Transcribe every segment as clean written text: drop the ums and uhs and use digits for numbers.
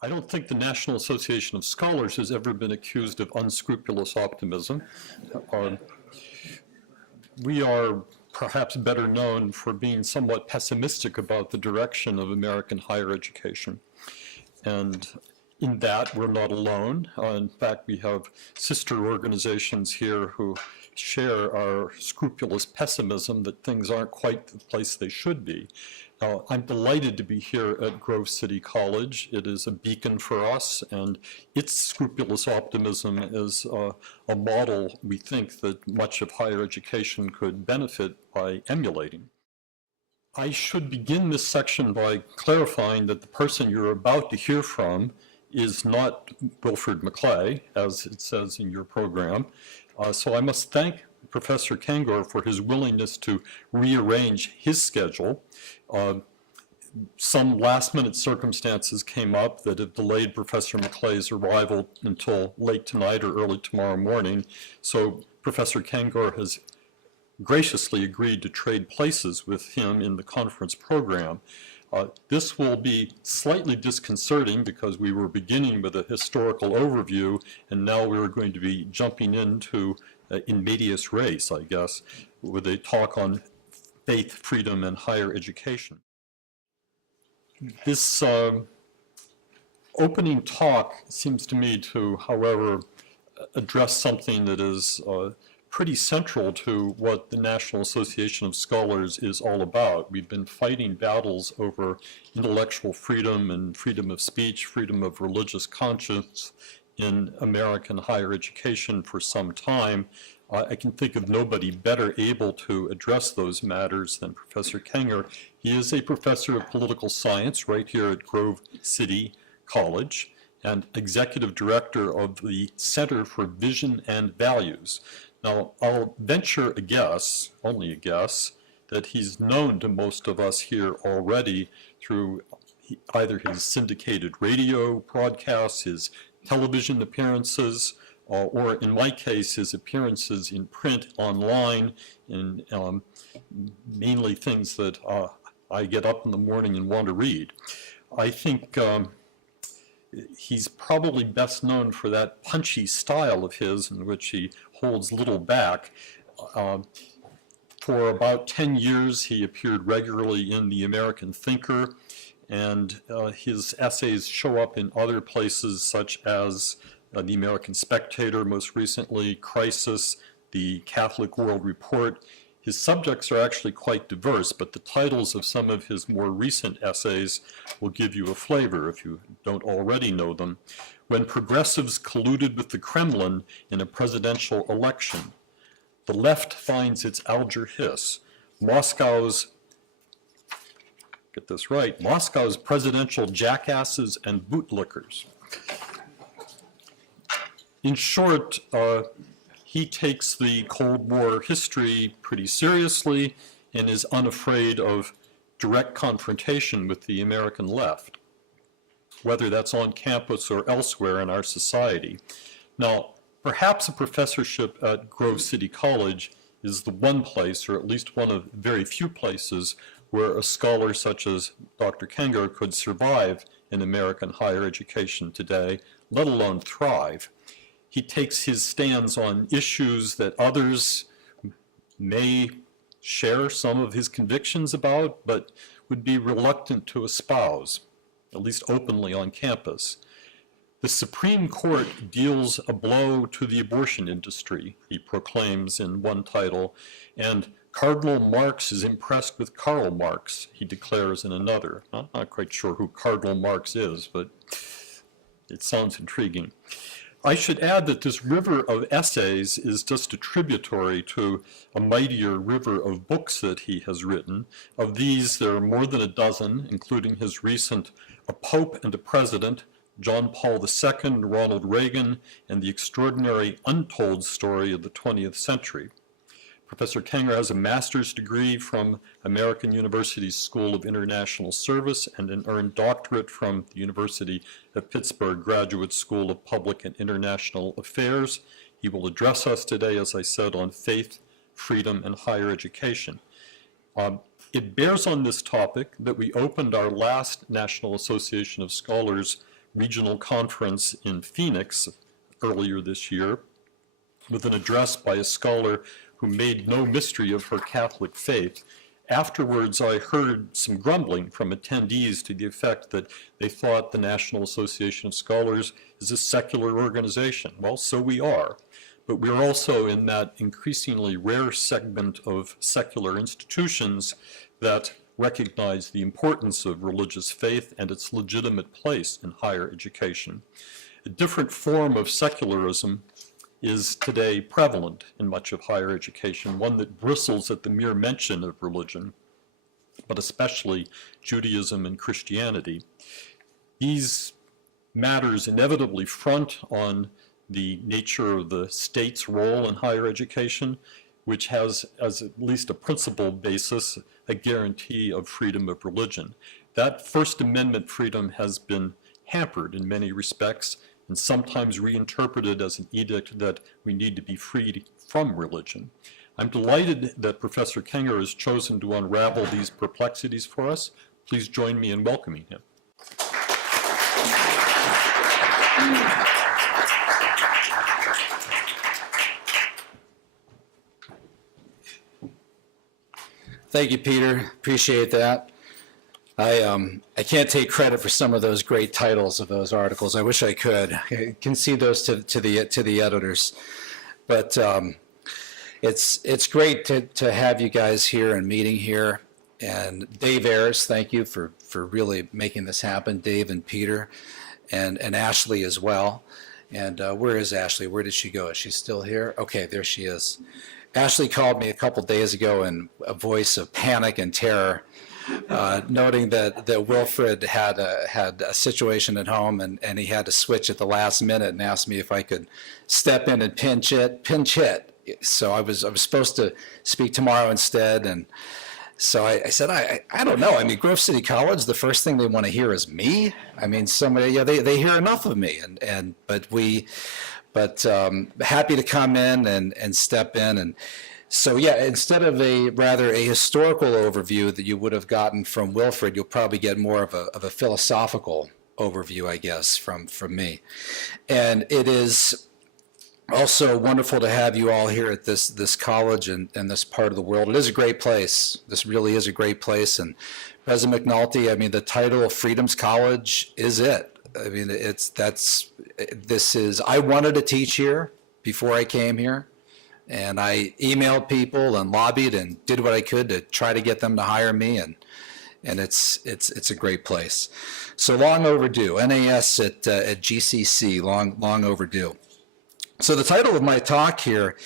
I don't think the National Association of Scholars has ever been accused of unscrupulous optimism. We are perhaps better known for being somewhat pessimistic about the direction of American higher education. And in that, we're not alone. In fact, we have sister organizations here who share our scrupulous pessimism that things aren't quite the place they should be. I'm delighted to be here at Grove City College. It is a beacon for us, and its scrupulous optimism is a model we think that much of higher education could benefit by emulating. I should begin this section by clarifying that the person you're about to hear from is not Wilfred McClay, as it says in your program. So I must thank Professor Kengor for his willingness to rearrange his schedule. Some last-minute circumstances came up that have delayed Professor McClay's arrival until late tonight or early tomorrow morning. So Professor Kengor has graciously agreed to trade places with him in the conference program. This will be slightly disconcerting because we were beginning with a historical overview, and now we're going to be jumping into in medias res, I guess, with a talk on faith, freedom, and higher education. This opening talk seems to me to, however, address something that is pretty central to what the National Association of Scholars is all about. We've been fighting battles over intellectual freedom and freedom of speech, freedom of religious conscience in American higher education for some time. I can think of nobody better able to address those matters than Professor Kengor. He is a professor of political science right here at Grove City College and executive director of the Center for Vision and Values. Now, I'll venture a guess, only a guess, that he's known to most of us here already through either his syndicated radio broadcasts, his television appearances, or in my case, his appearances in print, online, in mainly things that I get up in the morning and want to read. I think he's probably best known for that punchy style of his in which he holds little back. For about 10 years, he appeared regularly in the American Thinker, and his essays show up in other places such as the American Spectator, most recently Crisis, the Catholic World Report. His subjects are actually quite diverse, but the titles of some of his more recent essays will give you a flavor if you don't already know them. When Progressives Colluded with the Kremlin in a Presidential Election, The Left Finds Its Alger Hiss, Moscow's, get this right, Moscow's Presidential Jackasses and Bootlickers. In short, he takes the Cold War history pretty seriously and is unafraid of direct confrontation with the American left, whether that's on campus or elsewhere in our society. Now, perhaps a professorship at Grove City College is the one place, or at least one of very few places, where a scholar such as Dr. Kengor could survive in American higher education today, let alone thrive. He takes his stands on issues that others may share some of his convictions about, but would be reluctant to espouse, at least openly on campus. The Supreme Court deals a blow to the abortion industry, he proclaims in one title, and Cardinal Marx is impressed with Karl Marx, he declares in another. I'm not quite sure who Cardinal Marx is, but it sounds intriguing. I should add that this river of essays is just a tributary to a mightier river of books that he has written. Of these, there are more than a dozen, including his recent A Pope and a President, John Paul II, Ronald Reagan, and the extraordinary untold story of the 20th century. Professor Kengor has a master's degree from American University's School of International Service and an earned doctorate from the University of Pittsburgh Graduate School of Public and International Affairs. He will address us today, as I said, on faith, freedom, and higher education. It bears on this topic that we opened our last National Association of Scholars regional conference in Phoenix earlier this year with an address by a scholar who made no mystery of her Catholic faith. Afterwards, I heard some grumbling from attendees to the effect that they thought the National Association of Scholars is a secular organization. Well, so we are, but we're also in that increasingly rare segment of secular institutions that recognize the importance of religious faith and its legitimate place in higher education. A different form of secularism is today prevalent in much of higher education, one that bristles at the mere mention of religion, but especially Judaism and Christianity. These matters inevitably front on the nature of the state's role in higher education, which has, as at least a principal basis, a guarantee of freedom of religion. That First Amendment freedom has been hampered in many respects, and sometimes reinterpreted as an edict that we need to be freed from religion. I'm delighted that Professor Kengor has chosen to unravel these perplexities for us. Please join me in welcoming him. Thank you, Peter. Appreciate that. I can't take credit for some of those great titles of those articles. I wish I could. I concede those to the editors. But it's great to have you guys here and meeting here. And Dave Ayers, thank you for really making this happen. Dave and Peter, and Ashley as well. And where is Ashley? Where did she go? Is she still here? Okay, there she is. Ashley called me a couple days ago in a voice of panic and terror, noting that Wilfred had a situation at home and he had to switch at the last minute and asked me if I could step in and pinch hit. So I was supposed to speak tomorrow instead, and so I said, I don't know. I mean, Grove City College, the first thing they want to hear is me. I mean, they hear enough of me, but happy to come in and step in. And so, yeah, instead of a historical overview that you would have gotten from Wilfred, you'll probably get more of a philosophical overview, I guess, from me. And it is also wonderful to have you all here at this college and this part of the world. It is a great place. This really is a great place. And President McNulty, I mean, the title of Freedom's College is it. I mean, I wanted to teach here before I came here. And I emailed people and lobbied and did what I could to try to get them to hire me, and it's a great place. So long overdue. NAS at GCC, long overdue. So the title of my talk here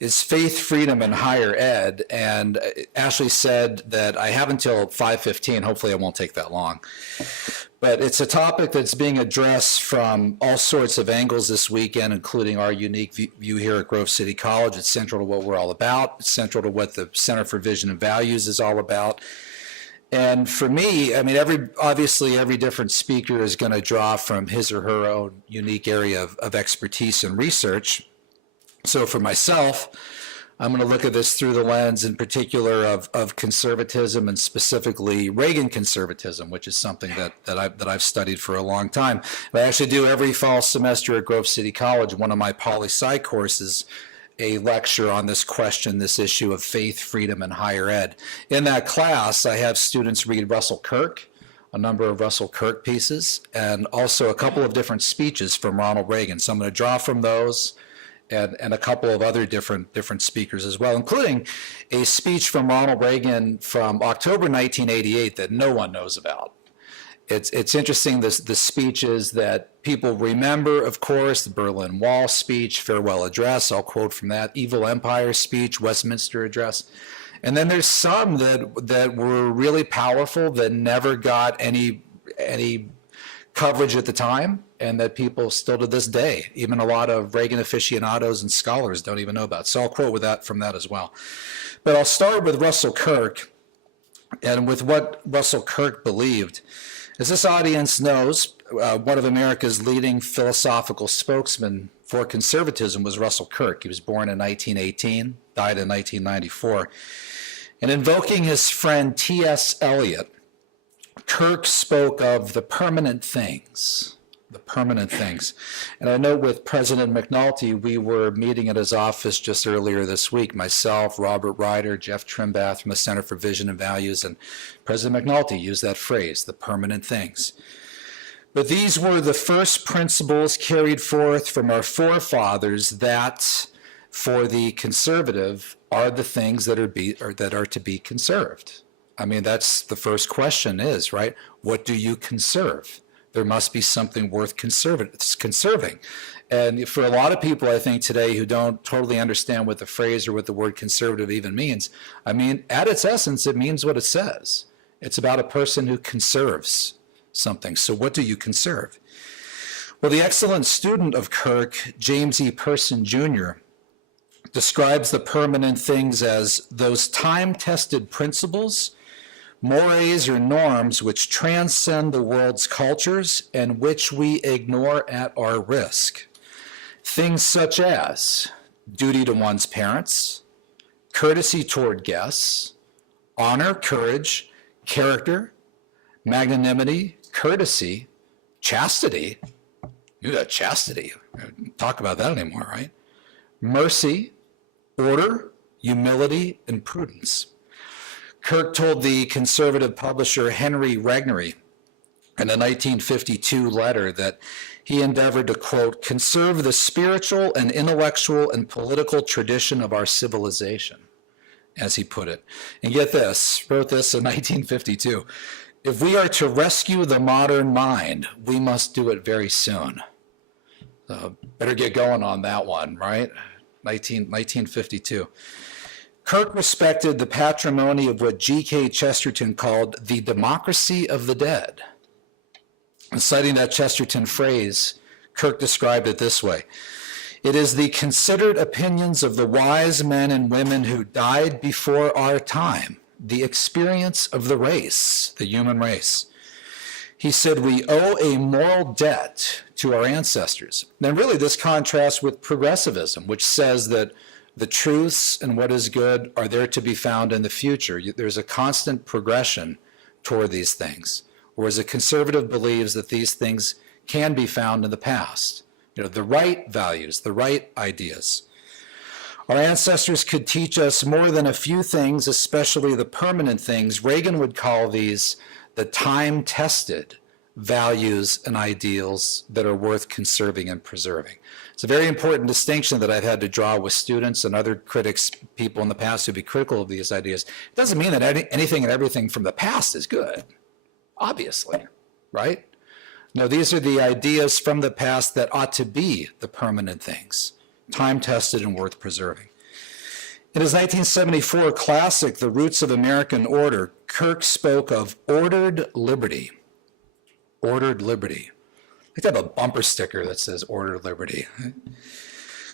is Faith, Freedom, and Higher Ed, and Ashley said that I have until 5:15. Hopefully I won't take that long. But it's a topic that's being addressed from all sorts of angles this weekend, including our unique view here at Grove City College. It's central to what we're all about. It's central to what the Center for Vision and Values is all about. And for me, I mean, obviously every different speaker is going to draw from his or her own unique area of expertise and research. So for myself, I'm going to look at this through the lens in particular of conservatism, and specifically Reagan conservatism, which is something that I've studied for a long time. I actually do every fall semester at Grove City College, one of my poli-sci courses, a lecture on this question, this issue of faith, freedom, and higher ed. In that class, I have students read Russell Kirk, a number of Russell Kirk pieces, and also a couple of different speeches from Ronald Reagan. So I'm going to draw from those, and a couple of other different speakers as well, including a speech from Ronald Reagan from October 1988 that no one knows about. It's interesting, the speeches that people remember, of course, the Berlin Wall speech, farewell address, I'll quote from that, Evil Empire speech, Westminster Address. And then there's some that were really powerful that never got any coverage at the time, and that people still to this day, even a lot of Reagan aficionados and scholars don't even know about. So I'll quote from that as well. But I'll start with Russell Kirk and with what Russell Kirk believed. As this audience knows, one of America's leading philosophical spokesmen for conservatism was Russell Kirk. He was born in 1918, died in 1994. And invoking his friend T.S. Eliot, Kirk spoke of the permanent things the permanent things. And I know with President McNulty, we were meeting at his office just earlier this week, myself, Robert Ryder, Jeff Trimbath from the Center for Vision and Values, and President McNulty used that phrase, the permanent things. But these were the first principles carried forth from our forefathers that, for the conservative, are the things that are to be conserved. I mean, that's the first question is, right? What do you conserve? There must be something worth conserving. And for a lot of people, I think, today who don't totally understand what the phrase or what the word conservative even means, I mean, at its essence, it means what it says. It's about a person who conserves something. So what do you conserve? Well, the excellent student of Kirk, James E. Person Jr., describes the permanent things as those time-tested principles, mores or norms which transcend the world's cultures and which we ignore at our risk. Things such as duty to one's parents, courtesy toward guests, honor, courage, character, magnanimity, courtesy, chastity. You got chastity. Talk about that anymore, right? Mercy, order, humility, and prudence. Kirk told the conservative publisher Henry Regnery in a 1952 letter that he endeavored to, quote, conserve the spiritual and intellectual and political tradition of our civilization, as he put it. And get this, wrote this in 1952. If we are to rescue the modern mind, we must do it very soon. Better get going on that one, right? 1952. Kirk respected the patrimony of what G.K. Chesterton called the democracy of the dead. And citing that Chesterton phrase, Kirk described it this way. It is the considered opinions of the wise men and women who died before our time, the experience of the race, the human race. He said we owe a moral debt to our ancestors. And really this contrasts with progressivism, which says that the truths and what is good are there to be found in the future. There's a constant progression toward these things, whereas a conservative believes that these things can be found in the past. You know, the right values, the right ideas. Our ancestors could teach us more than a few things, especially the permanent things. Reagan would call these the time-tested values and ideals that are worth conserving and preserving. It's a very important distinction that I've had to draw with students and other critics, people in the past who be critical of these ideas. It doesn't mean that anything and everything from the past is good, obviously, right? No, these are the ideas from the past that ought to be the permanent things, time-tested and worth preserving. In his 1974 classic, The Roots of American Order, Kirk spoke of ordered liberty. Ordered liberty. I could have a bumper sticker that says ordered liberty.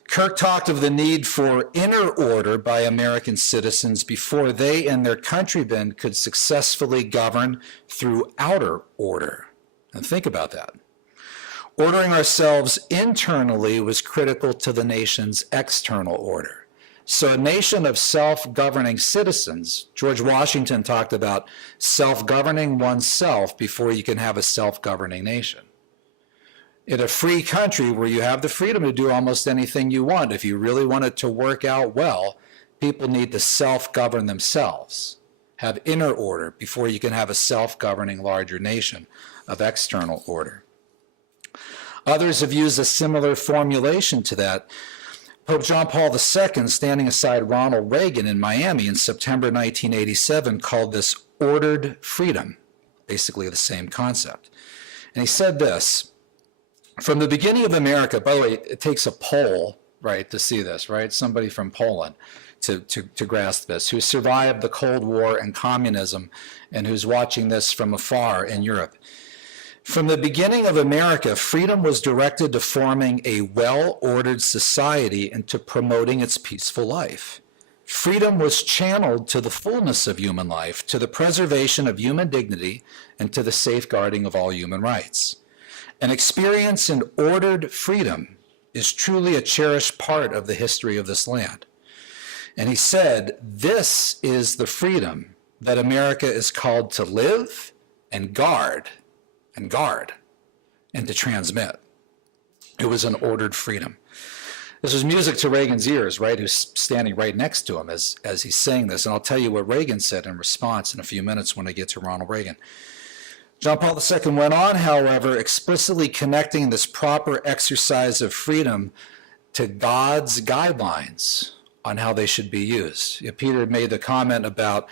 Kirk talked of the need for inner order by American citizens before they and their countrymen could successfully govern through outer order. And think about that. Ordering ourselves internally was critical to the nation's external order. So a nation of self-governing citizens, George Washington talked about self-governing oneself before you can have a self-governing nation. In a free country where you have the freedom to do almost anything you want, if you really want it to work out well, people need to self-govern themselves, have inner order before you can have a self-governing larger nation of external order. Others have used a similar formulation to that. Pope John Paul II, standing aside Ronald Reagan in Miami in September 1987, called this ordered freedom, basically the same concept. And he said this, from the beginning of America, by the way, it takes a poll, right, to see this, right? Somebody from Poland to grasp this, who survived the Cold War and communism and who's watching this from afar in Europe. From the beginning of America, freedom was directed to forming a well-ordered society and to promoting its peaceful life. Freedom was channeled to the fullness of human life, to the preservation of human dignity, and to the safeguarding of all human rights. An experience in ordered freedom is truly a cherished part of the history of this land. And he said, this is the freedom that America is called to live and guard. And and to transmit. It was an ordered freedom. This was music to Reagan's ears, right, who's standing right next to him as he's saying this. And I'll tell you what Reagan said in response in a few minutes when I get to Ronald Reagan. John Paul II went on, however, explicitly connecting this proper exercise of freedom to God's guidelines on how they should be used. Peter made the comment about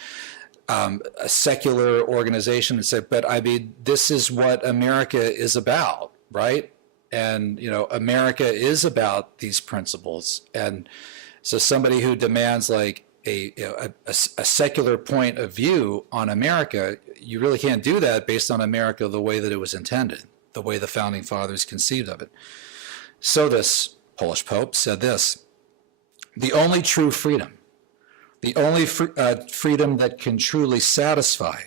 a secular organization and said, but I mean, this is what America is about, right? And, America is about these principles. And so somebody who demands like a secular point of view on America, you really can't do that based on America the way that it was intended, the way the founding fathers conceived of it. So this Polish Pope said this: the only true freedom, the only freedom that can truly satisfy,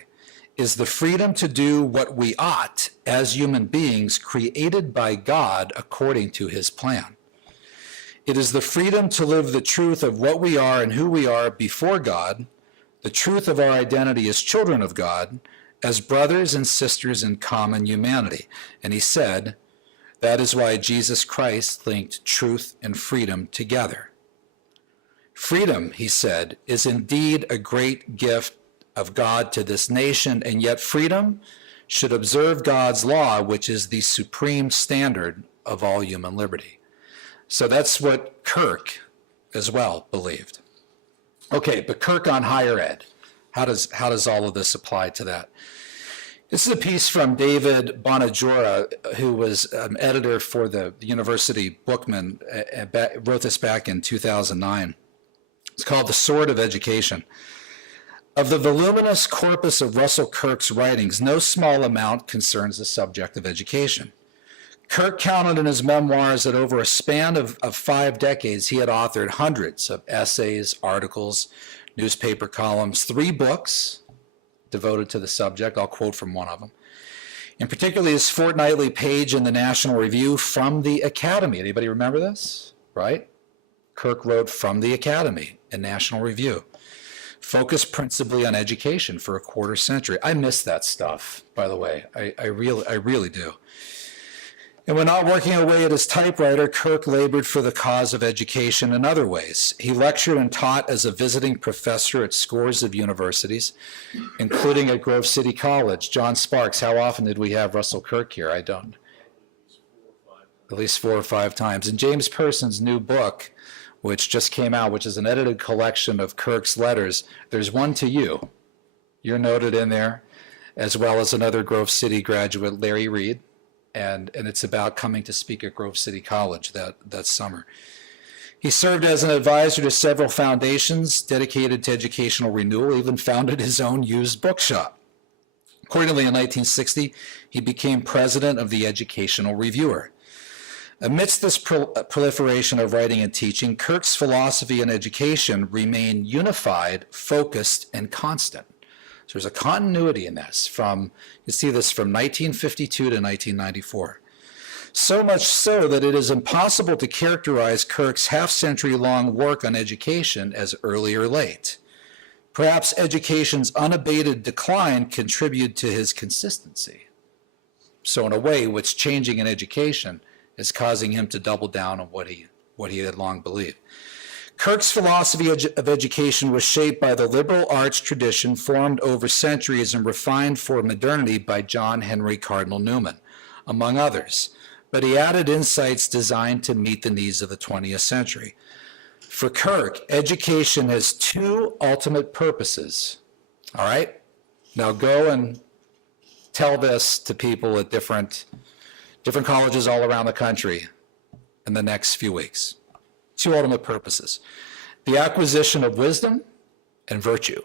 is the freedom to do what we ought as human beings created by God according to his plan. It is the freedom to live the truth of what we are and who we are before God, the truth of our identity as children of God, as brothers and sisters in common humanity. And he said, that is why Jesus Christ linked truth and freedom together. Freedom, he said, is indeed a great gift of God to this nation, and yet freedom should observe God's law, which is the supreme standard of all human liberty. So that's what Kirk as well believed. Okay, but Kirk on higher ed. How does all of this apply to that? This is a piece from David Bonagura, who was an editor for the University Bookman, wrote this back in 2009. It's called The Sword of Education. Of the voluminous corpus of Russell Kirk's writings, no small amount concerns the subject of education. Kirk counted in his memoirs that over a span of 5 decades, he had authored hundreds of essays, articles, newspaper columns, 3 books devoted to the subject. I'll quote from one of them. And particularly his fortnightly page in the National Review, From the Academy. Anybody remember this? Right? Kirk wrote From the Academy in National Review. Focused principally on education for a quarter century. I miss that stuff, by the way. I really do. And when not working away at his typewriter, Kirk labored for the cause of education in other ways. He lectured and taught as a visiting professor at scores of universities, including at Grove City College. John Sparks, how often did we have Russell Kirk here? I don't. At least 4 or 5 times. And James Person's new book, which just came out, which is an edited collection of Kirk's letters, there's one to you. You're noted in there, as well as another Grove City graduate, Larry Reed. And it's about coming to speak at Grove City College that summer. He served as an advisor to several foundations dedicated to educational renewal, even founded his own used bookshop. Accordingly, in 1960, he became president of the Educational Reviewer. Amidst this proliferation of writing and teaching, Kirk's philosophy on education remained unified, focused, and constant. So there's a continuity in this you see this from 1952 to 1994. So much so that it is impossible to characterize Kirk's half-century-long work on education as early or late. Perhaps education's unabated decline contributed to his consistency. So in a way, what's changing in education is causing him to double down on what he had long believed. Kirk's philosophy of education was shaped by the liberal arts tradition formed over centuries and refined for modernity by John Henry Cardinal Newman, among others. But he added insights designed to meet the needs of the 20th century. For Kirk, education has 2 ultimate purposes. All right? Now go and tell this to people at different colleges all around the country in the next few weeks. 2 ultimate purposes: the acquisition of wisdom and virtue.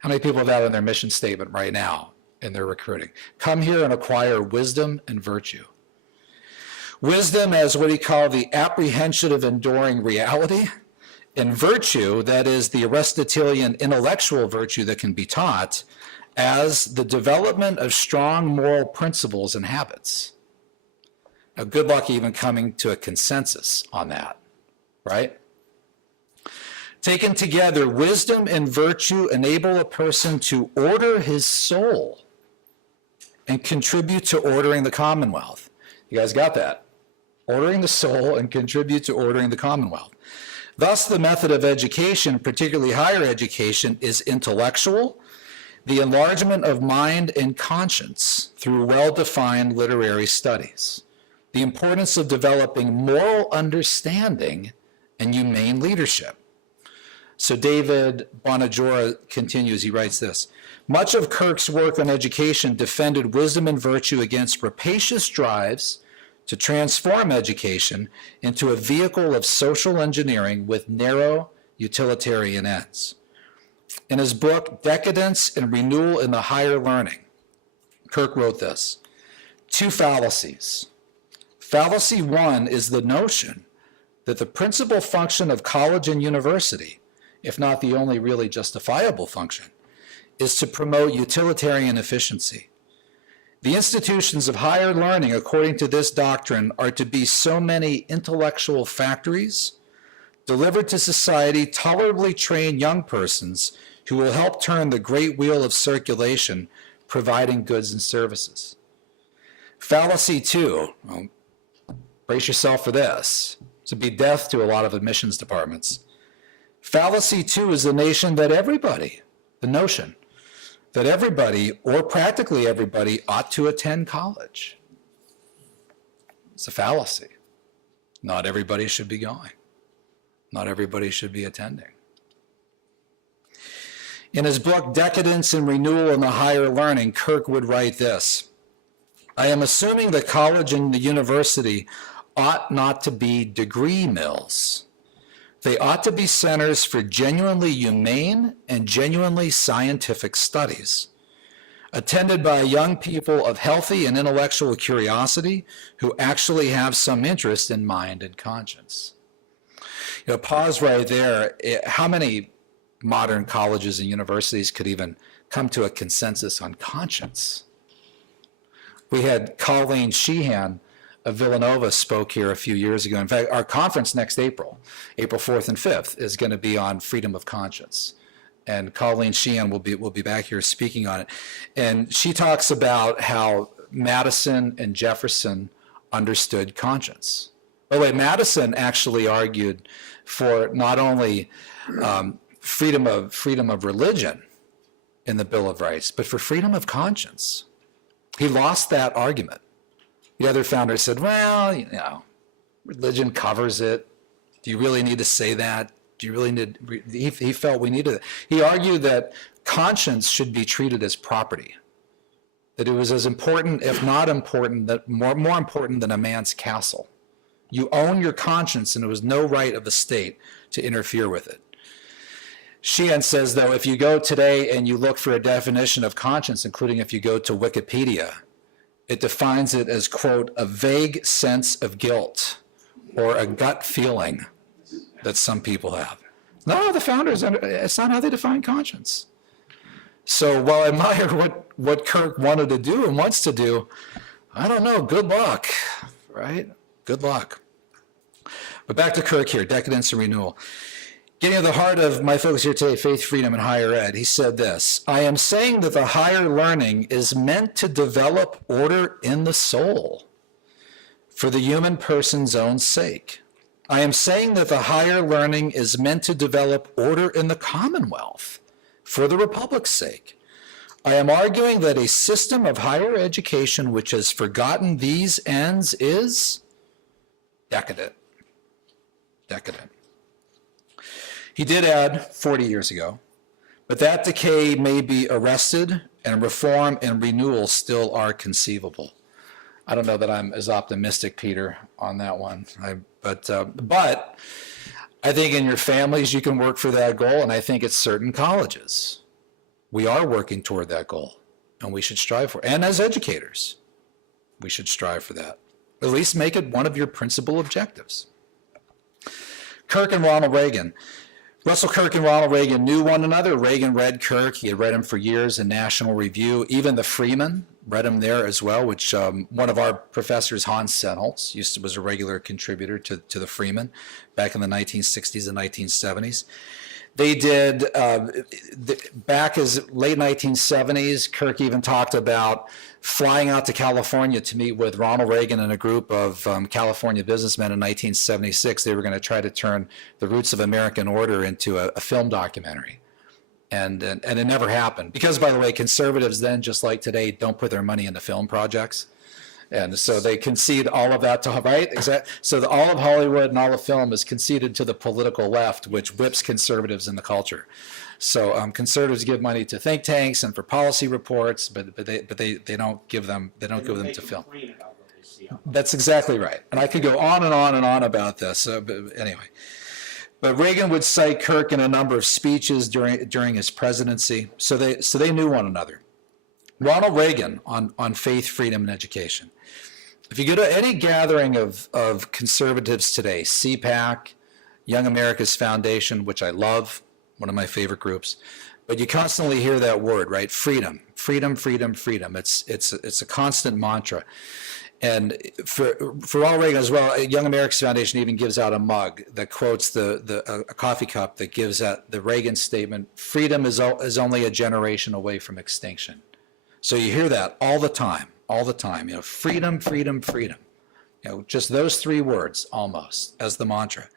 How many people have that in their mission statement right now in their recruiting? Come here and acquire wisdom and virtue. Wisdom as what he called the apprehension of enduring reality, and virtue, that is the Aristotelian intellectual virtue that can be taught, as the development of strong moral principles and habits. Now, good luck even coming to a consensus on that, right? Taken together, wisdom and virtue enable a person to order his soul and contribute to ordering the Commonwealth. You guys got that? Ordering the soul and contribute to ordering the Commonwealth. Thus, the method of education, particularly higher education, is intellectual, the enlargement of mind and conscience through well-defined literary studies, the importance of developing moral understanding and humane leadership. So David Bonagora continues, he writes this: much of Kirk's work on education defended wisdom and virtue against rapacious drives to transform education into a vehicle of social engineering with narrow utilitarian ends. In his book, Decadence and Renewal in the Higher Learning, Kirk wrote this: two fallacies. Fallacy one is the notion that the principal function of college and university, if not the only really justifiable function, is to promote utilitarian efficiency. The institutions of higher learning, according to this doctrine, are to be so many intellectual factories delivered to society tolerably trained young persons who will help turn the great wheel of circulation, providing goods and services. Fallacy two, well, brace yourself for this. This would be death to a lot of admissions departments. Fallacy two is the notion that everybody, or practically everybody, ought to attend college. It's a fallacy. Not everybody should be going. Not everybody should be attending. In his book, Decadence and Renewal in the Higher Learning, Kirk would write this: I am assuming that college and the university ought not to be degree mills. They ought to be centers for genuinely humane and genuinely scientific studies, attended by young people of healthy and intellectual curiosity who actually have some interest in mind and conscience. You know, pause right there. How many modern colleges and universities could even come to a consensus on conscience? We had Colleen Sheehan of Villanova spoke here a few years ago. In fact, our conference next April 4th and 5th, is going to be on freedom of conscience. And Colleen Sheehan will be back here speaking on it. And she talks about how Madison and Jefferson understood conscience. By the way, Madison actually argued for not only freedom of religion in the Bill of Rights, but for freedom of conscience. He lost that argument. The other founders said, well, you know, religion covers it. Do you really need to say that? Do you really need, he felt we needed it. He argued that conscience should be treated as property, that it was as important, if not important, that more important than a man's castle. You own your conscience, and it was no right of the state to interfere with it. Sheehan says, though, if you go today and you look for a definition of conscience, including if you go to Wikipedia, it defines it as, quote, a vague sense of guilt or a gut feeling that some people have. No, the founders, it's not how they define conscience. So while I admire what Kirk wanted to do and wants to do, I don't know, good luck, right? Good luck. But back to Kirk here, Decadence and Renewal. Getting to the heart of my focus here today, faith, freedom, and higher ed, he said this: I am saying that the higher learning is meant to develop order in the soul for the human person's own sake. I am saying that the higher learning is meant to develop order in the Commonwealth for the Republic's sake. I am arguing that a system of higher education which has forgotten these ends is decadent. Decadent. He did add 40 years ago, but that decay may be arrested, and reform and renewal still are conceivable. I don't know that I'm as optimistic, Peter, on that one. But I think in your families you can work for that goal, and I think at certain colleges we are working toward that goal, and we should strive for it. And as educators, we should strive for that. At least make it one of your principal objectives. Kirk and Ronald Reagan. Russell Kirk and Ronald Reagan knew one another. Reagan read Kirk. He had read him for years in National Review. Even the Freeman read him there as well, which one of our professors, Hans Senholz, was a regular contributor to the Freeman back in the 1960s and 1970s. They did, back as late 1970s, Kirk even talked about flying out to California to meet with Ronald Reagan and a group of California businessmen in 1976. They were going to try to turn the roots of American order into a film documentary. And it never happened. Because, by the way, conservatives then, just like today, don't put their money into film projects. And so they concede all of that to, right? Exactly. So all of Hollywood and all of film is conceded to the political left, which whips conservatives in the culture. So conservatives give money to think tanks and for policy reports, but they don't give them to film. That's exactly right. And I could go on and on and on about this. But anyway, but Reagan would cite Kirk in a number of speeches during his presidency. So they knew one another. Ronald Reagan on faith, freedom, and education. If you go to any gathering of conservatives today, CPAC, Young America's Foundation, which I love, one of my favorite groups, but you constantly hear that word, right? Freedom, freedom, freedom, freedom. It's a constant mantra. And for Ronald Reagan as well, Young America's Foundation even gives out a mug that quotes a coffee cup that gives out the Reagan statement, freedom is only a generation away from extinction. So you hear that all the time, freedom, freedom, freedom. Just those three words almost as the mantra.